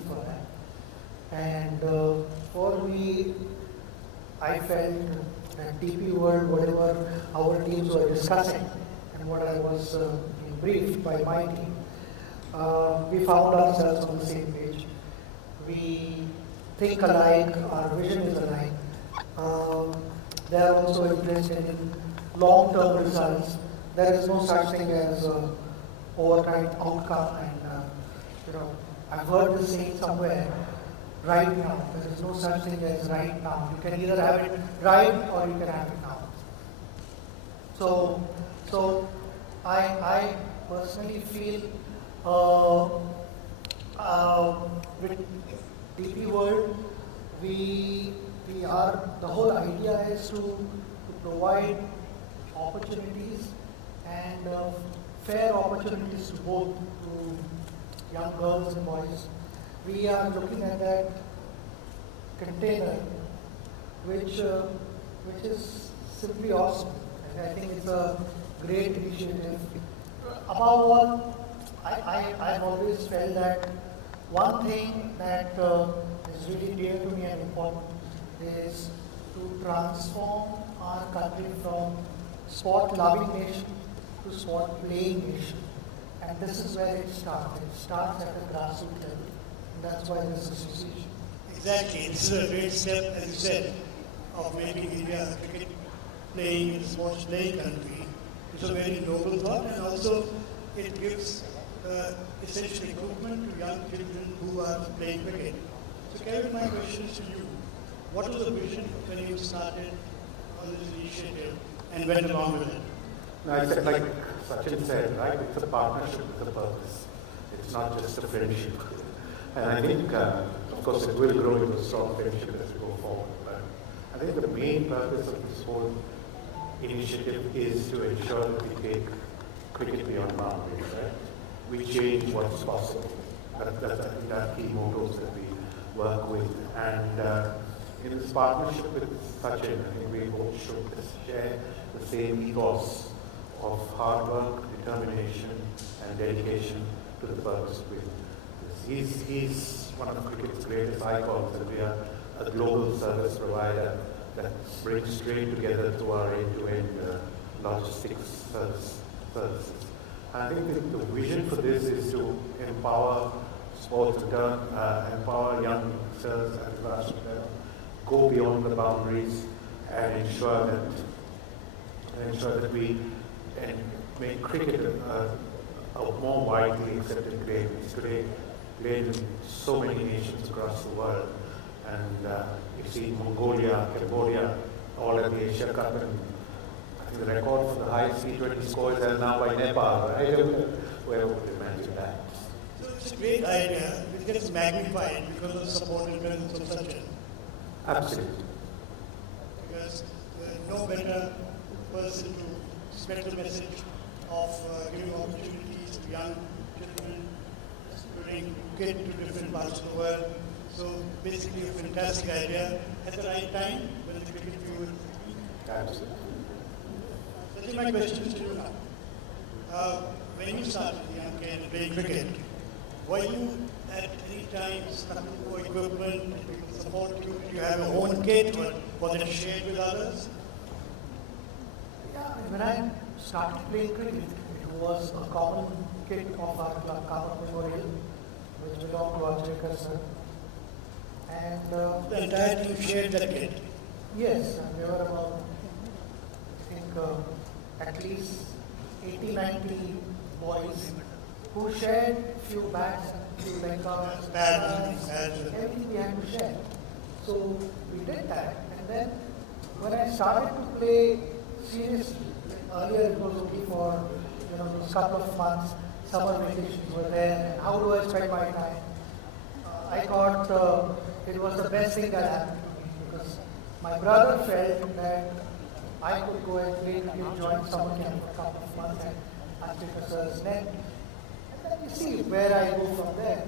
reason for that. And for me, I felt that DP World, whatever our teams were discussing and what I was being briefed by my team, we found ourselves on the same page. We think alike, our vision is alike. They are also interested in long-term results. There is no such thing as overnight outcome, and I've heard this saying somewhere. Right now, there is no such thing as right now. You can either have it right or you can have it now. So I personally feel with DP World, we are, the whole idea is to provide opportunities and fair opportunities to both, to young girls and boys. We are looking at that container, which is simply awesome. And I think it's a great initiative. Above all, I've always felt that one thing that is really dear to me and important is to transform our country from sport-loving nation to sport-playing nation. And this is where it starts. It starts at the grassroots level. And that's why this association. Exactly. This is a great step, as you said, of making India a cricket playing and sports playing country. It's a very noble thought, and also it gives essential equipment to young children who are playing cricket. So Kevin, my question is to you. What was the vision when you started on this initiative and went along with it? No, I said, like Sachin said, right? It's a partnership with a purpose. It's not just a friendship. And I think, of course, it will grow into a strong friendship as we go forward. But I think the main purpose of this whole initiative is to ensure that we take cricket beyond boundaries, right? We change what's possible. That's I think our key mottos that we work with. And in this partnership with Sachin, I think we both should share the same ethos of hard work, determination, and dedication to the purpose with this. He's one of cricket's greatest icons, and we are a global service provider that brings trade together through our end-to-end logistics services. I think the vision for this is to empower sports, empower youngsters at grassroots level, go beyond the boundaries, and ensure that we make cricket a more widely accepted game. It's today played in so many nations across the world, and you see Mongolia, Cambodia, all at the Asia Cup, and I think the record for the highest T20 scores are now by Nepal, right? Where would you imagine that? So it's a great idea, which gets magnified because of the support and presence of Sachin. Absolutely. Because no better person to spread the message of giving opportunities to young children, including kids to different parts of the world. So basically a fantastic idea at the right time when the cricket field. Absolutely. That's my question to you now. When you started young and playing cricket, were you at any time stuck for equipment, support you? Did you have your own kit, or was it shared with others? Yeah, when I started playing cricket, it was a common kit of our club, Common Memorial, which belonged to our Chekar sir. And The entire team shared that kit. yes, and there were about, I think, at least 80, 90 boys who shared few bats and few leg covers, Pads. everything we had to share. So we did that, and then when I started to play seriously, earlier it was only for those couple of months, summer vacations were there, and how do I spend my time? I thought it was the best thing that happened to me, because my brother felt that I could go and play cricket, join summer camp for a couple of months and take a sir's net. And then you see where I go from there.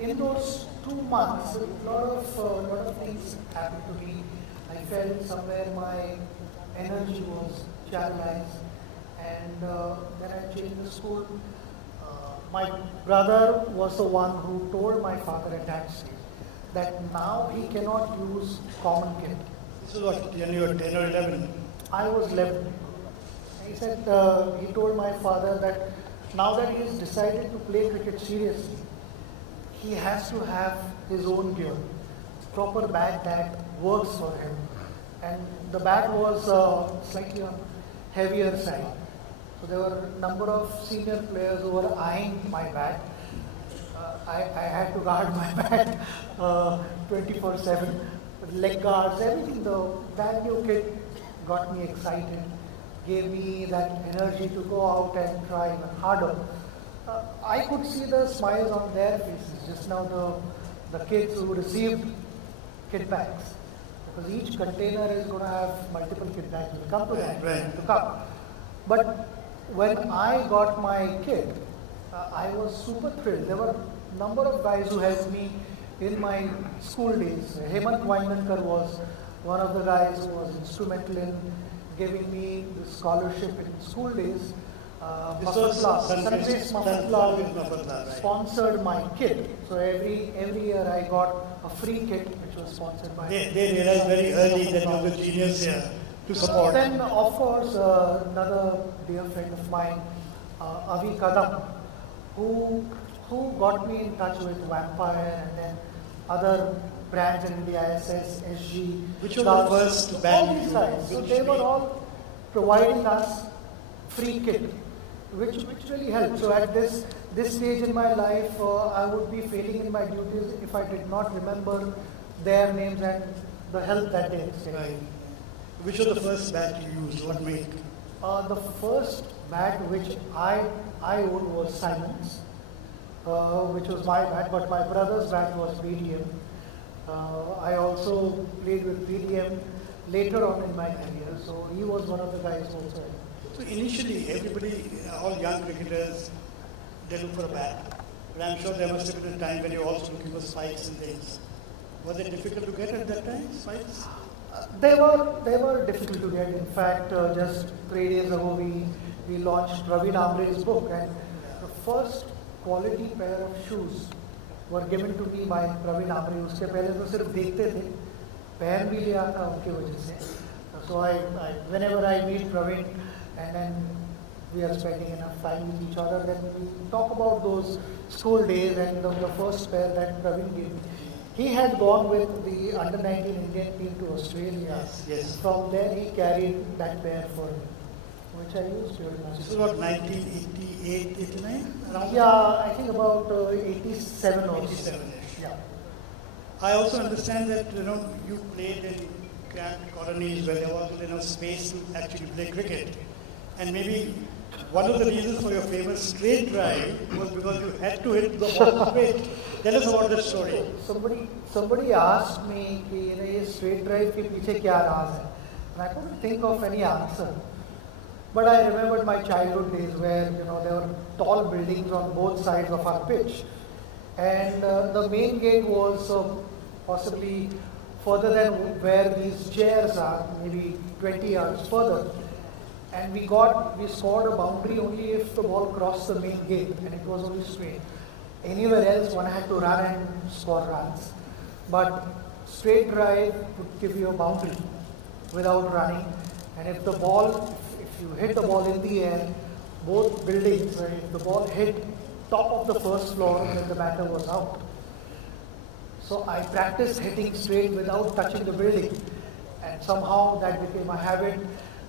In those 2 months, a lot of things happened to me. I felt somewhere my energy was channelized, and then I changed the school. my brother was the one who told my father at that stage that now he cannot use common kit. This is what, when you were 10 or 11? I was 11. He said, he told my father that now that he has decided to play cricket seriously, he has to have his own gear, proper bat that works for him. And the bat was slightly on heavier side. So there were a number of senior players who were eyeing my bat. I had to guard my bat 24/7. Leg guards, everything. The brand new kit got me excited, gave me that energy to go out and try even harder. I could see the smiles on their faces just now, the kids who received kit bags. Because each container is going to have multiple kit bags. We'll come to that. Right. To come. But when I got my kit, I was super thrilled. There were a number of guys who helped me in my school days. Hemant Vainankar was one of the guys who was instrumental in giving me the scholarship in school days. This was Sunrise Mafatla, sponsored my kit. So every year I got a free kit which was sponsored by They realized very early that you were genius here to support. Then, of course, another dear friend of mine, Avi Kadam, who got me in touch with Vampire and then other brands in the ISS, SG. Which was the first band? All these guys. So they were all providing us free kit, which really helped. So at this stage in my life, I would be failing in my duties if I did not remember their names and the help that they extended. Right. Which was the first bat you used? What make? The first bat which I owned was Simon's, which was my bat, but my brother's bat was BDM. I also played with BDM later on in my career, so he was one of the guys also. So initially, everybody, all young cricketers, they look for a bat. But I'm sure there must have been a time when you were also looking for spikes and things. Was it difficult to get at that time, spikes? They were difficult to get. In fact, just 3 days ago we launched Praveen Amre's book, and the first quality pair of shoes were given to me by Praveen Amre. उसके पहले तो सिर्फ देखते थे, पहन भी लिया था उनके वजह से. So whenever I meet Praveen and then we are spending enough time with each other, then we talk about those school days and the first pair that Praveen gave me. He had gone with the under-19 Indian team to Australia. Yes. From there he carried that pair for me, which I used during my This was about 1988, 89? Around Yeah, I think about 87 or 87. Yeah. I also understand that you played in cramped colonies where there wasn't enough space to actually play cricket, and maybe one of the reasons for your famous straight drive was because you had to hit the ball straight. Tell us about that story. Somebody asked me कि ये straight drive के पीछे क्या राज है, and I couldn't think of any answer. But I remembered my childhood days where there were tall buildings on both sides of our pitch, and the main gate was possibly further than where these chairs are, maybe 20 yards further. And we scored a boundary only if the ball crossed the main gate, and it was only straight. Anywhere else, one had to run and score runs. But straight drive would give you a boundary without running. And if you hit the ball in the air, both buildings, if the ball hit top of the first floor, then the batter was out. So I practiced hitting straight without touching the building, and somehow that became a habit,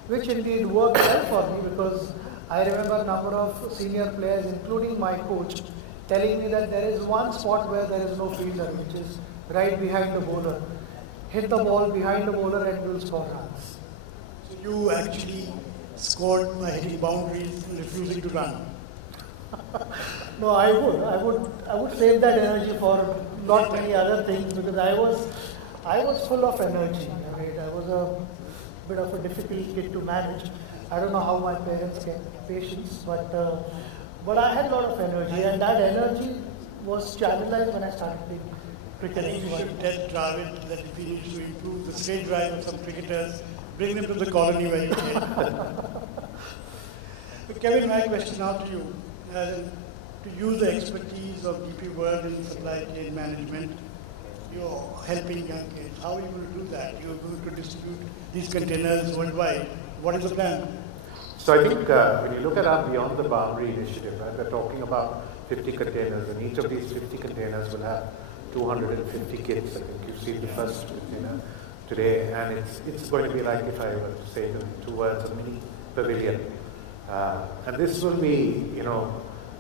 which indeed worked well for me, because I remember a number of senior players, including my coach, telling me that there is one spot where there is no fielder, which is right behind the bowler. Hit the ball behind the bowler and you'll score runs. So you actually scored by hitting boundaries and refusing to run. No, I would save that energy for not many other things, because I was full of energy. Right? I was a bit of a difficult kid to manage. I don't know how my parents kept patience, but I had a lot of energy, and that energy was channelized when I started playing cricket. I think you should tell Dravid that if he needs to improve the straight drive of some cricketers, bring them to the colony where you play. But Kevin, my question now to you. to use the expertise of DP World in supply chain management. You're helping young kids. How are you going to do that? You're going to distribute these containers worldwide. What is the plan? So I think when you look at our Beyond the Boundary initiative, right, we're talking about 50 containers, and each of these 50 containers will have 250 kits. I think you've seen the first container today, and it's going to be like, if I were to say it in 2 words, a mini pavilion. And this will be,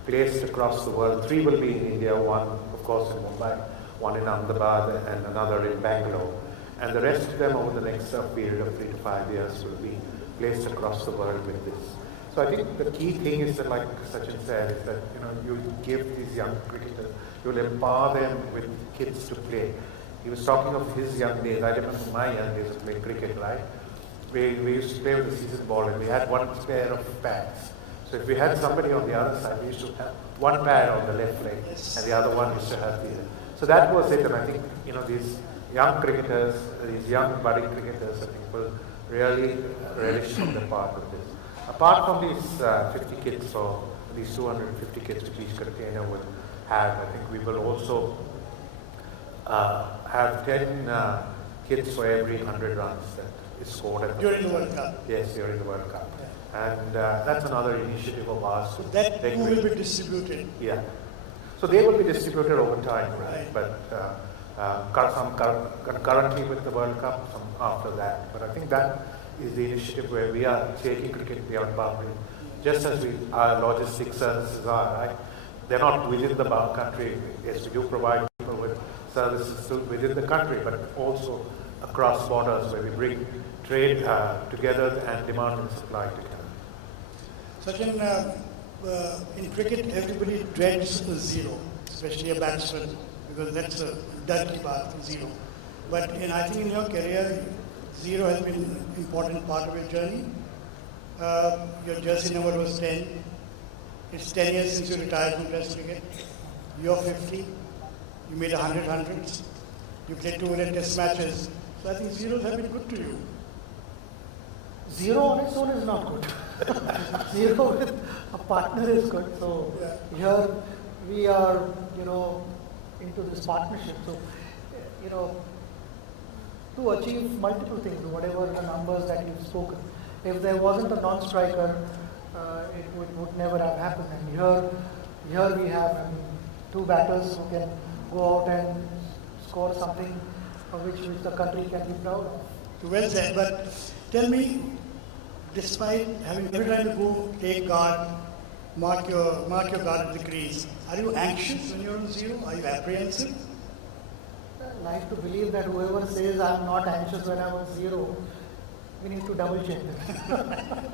placed across the world. 3 will be in India, 1, of course, in Mumbai, 1 in Ahmedabad, and another in Bangalore. And the rest of them over the next period of 3 to 5 years will be placed across the world with this. So I think the key thing is that, like Sachin said, is that you give these young cricketers, you'll empower them with kids to play. He was talking of his young days. I remember my young days of playing cricket, right? We used to play with the season ball, and we had 1 pair of pads. So if we had somebody on the other side, we used to have 1 pad on the left leg, and the other one used to have the other. So that was it, and I think these young cricketers, these young budding cricketers, I think will really relish in the part of this. Apart from these 50 kits, or these 250 kits which each container will have, I think we will also have 10 kits for every 100 runs that is scored at during the World Cup. Yes, during the World Cup. Yeah. And that's another initiative of ours. So that too will be distributed. Yeah. So they will be distributed over time, right? But some currently with the World Cup, some after that. But I think that is the initiative where we are taking cricket beyond boundary, just as our logistics services are, right? They're not within the country. Yes, we do provide people with services within the country, but also across borders, where we bring trade together and demand and supply together. Sachin, in cricket, everybody dreads a 0, especially a batsman, because that's a dirty part, 0. But I think in your career, 0 has been an important part of your journey. Your jersey number was 10. It's 10 years since you retired from Test cricket. You're 50. You made 100 hundreds. You played 200 Test matches. So I think 0s have been good to you. 0 on its own is not good. 0 with a partner is good. So here we are, into this partnership. So, to achieve multiple things, whatever the numbers that you've spoken. If there wasn't a non-striker, it would never have happened. And here we have 2 batters who can go out and score something which the country can be proud of. Well said, but tell me, despite having every time you go take guard, mark your guard at the crease, are you anxious when you're on 0? Are you apprehensive? I like to believe that whoever says I'm not anxious when I'm on 0, we need to double check that.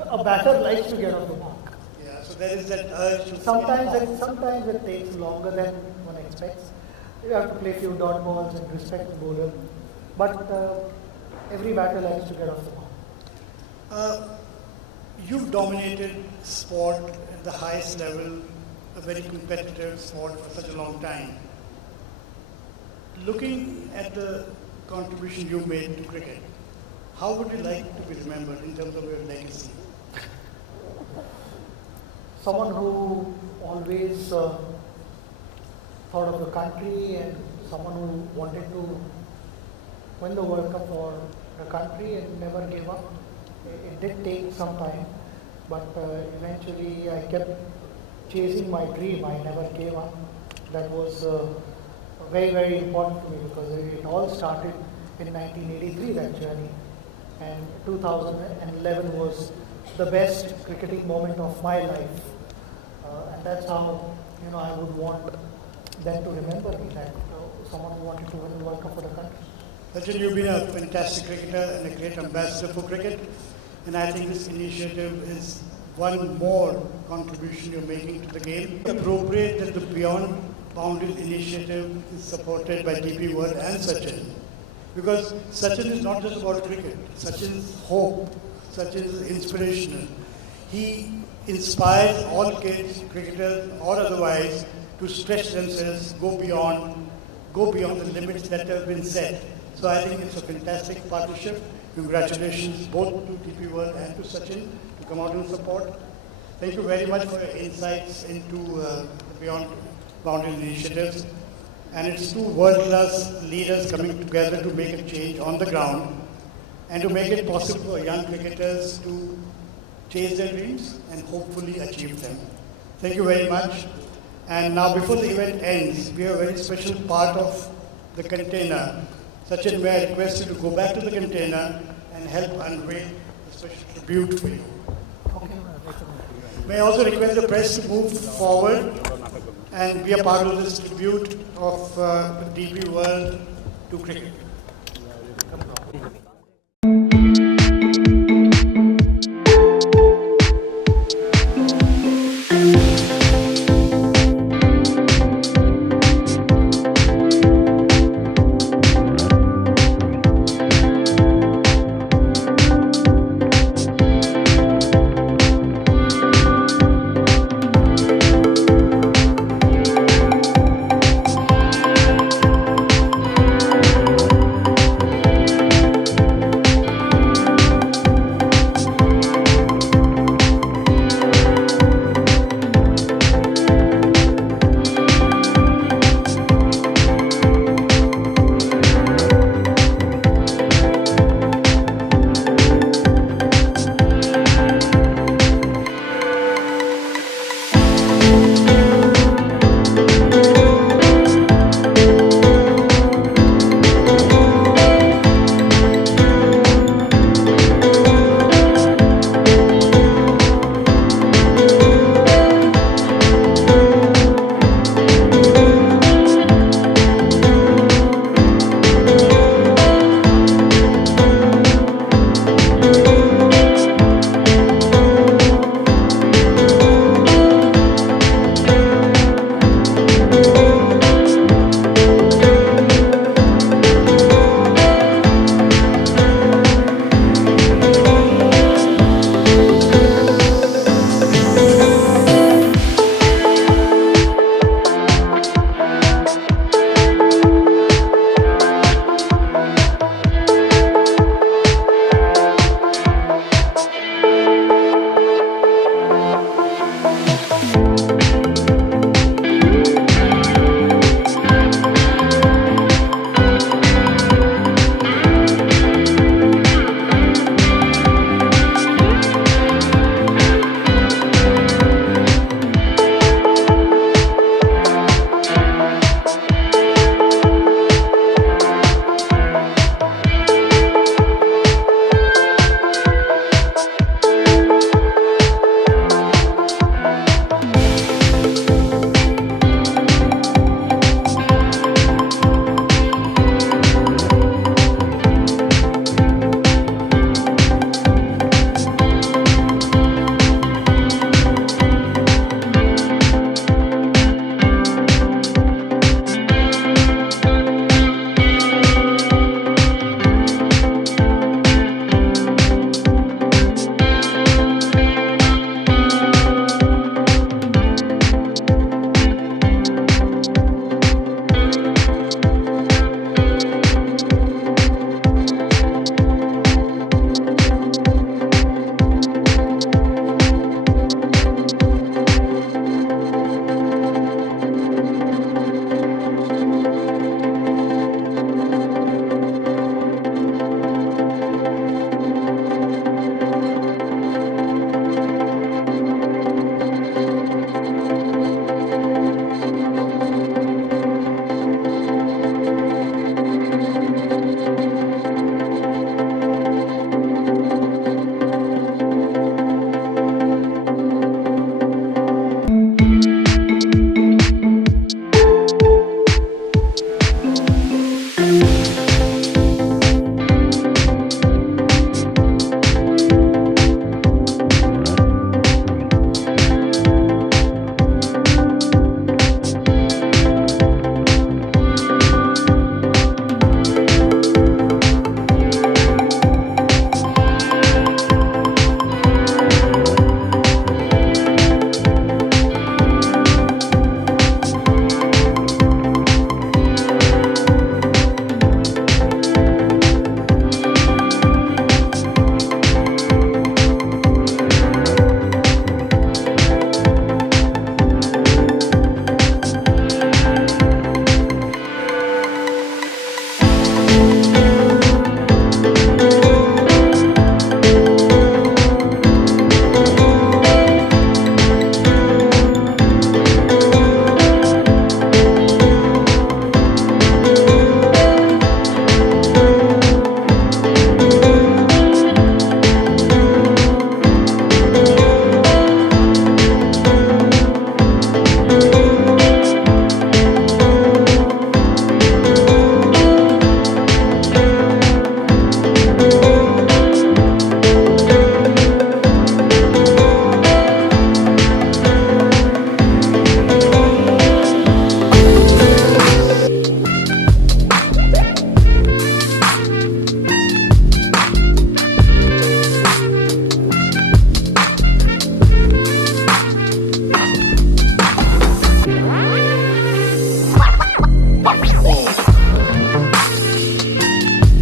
A batter likes to get off the mark. Yeah, so there is that urge to sometimes it takes longer than one expects. You have to play a few dot balls and respect the bowler. But every batter likes to get off the mark. You've dominated sport at the highest level, a very competitive sport for such a long time. Looking at the contribution you made to cricket, how would you like to be remembered in terms of your legacy? Someone who always thought of the country, and someone who wanted to win the World Cup for the country and never gave up. It did take some time, but eventually I kept chasing my dream. I never gave up. That was very, very important to me, because it all started in 1983, that journey. And 2011 was the best cricketing moment of my life. And that's how, I would want them to remember me, that someone who wanted to win the World Cup for the country. Sachin, you've been a fantastic cricketer and a great ambassador for cricket. And I think this initiative is one more contribution you're making to the game. It's appropriate that the Beyond Boundaries initiative is supported by DP World and Sachin. Because Sachin is not just about cricket. Sachin's hope, Sachin's inspirational. He inspires all kids, cricketers or otherwise, to stretch themselves, go beyond the limits that have been set. So I think it's a fantastic partnership. Congratulations both to DP World and to Sachin to come out and support. Thank you very much for your insights into Beyond Boundary initiatives. And it's two world-class leaders coming together to make a change on the ground and to make it possible for young cricketers to chase their dreams and hopefully achieve them. Thank you very much. And now before the event ends, we have a very special part of the container. Sachin, may I request you to go back to the container and help unveil a special tribute for you. May I also request the press to move forward and be a part of this tribute of DP World to cricket.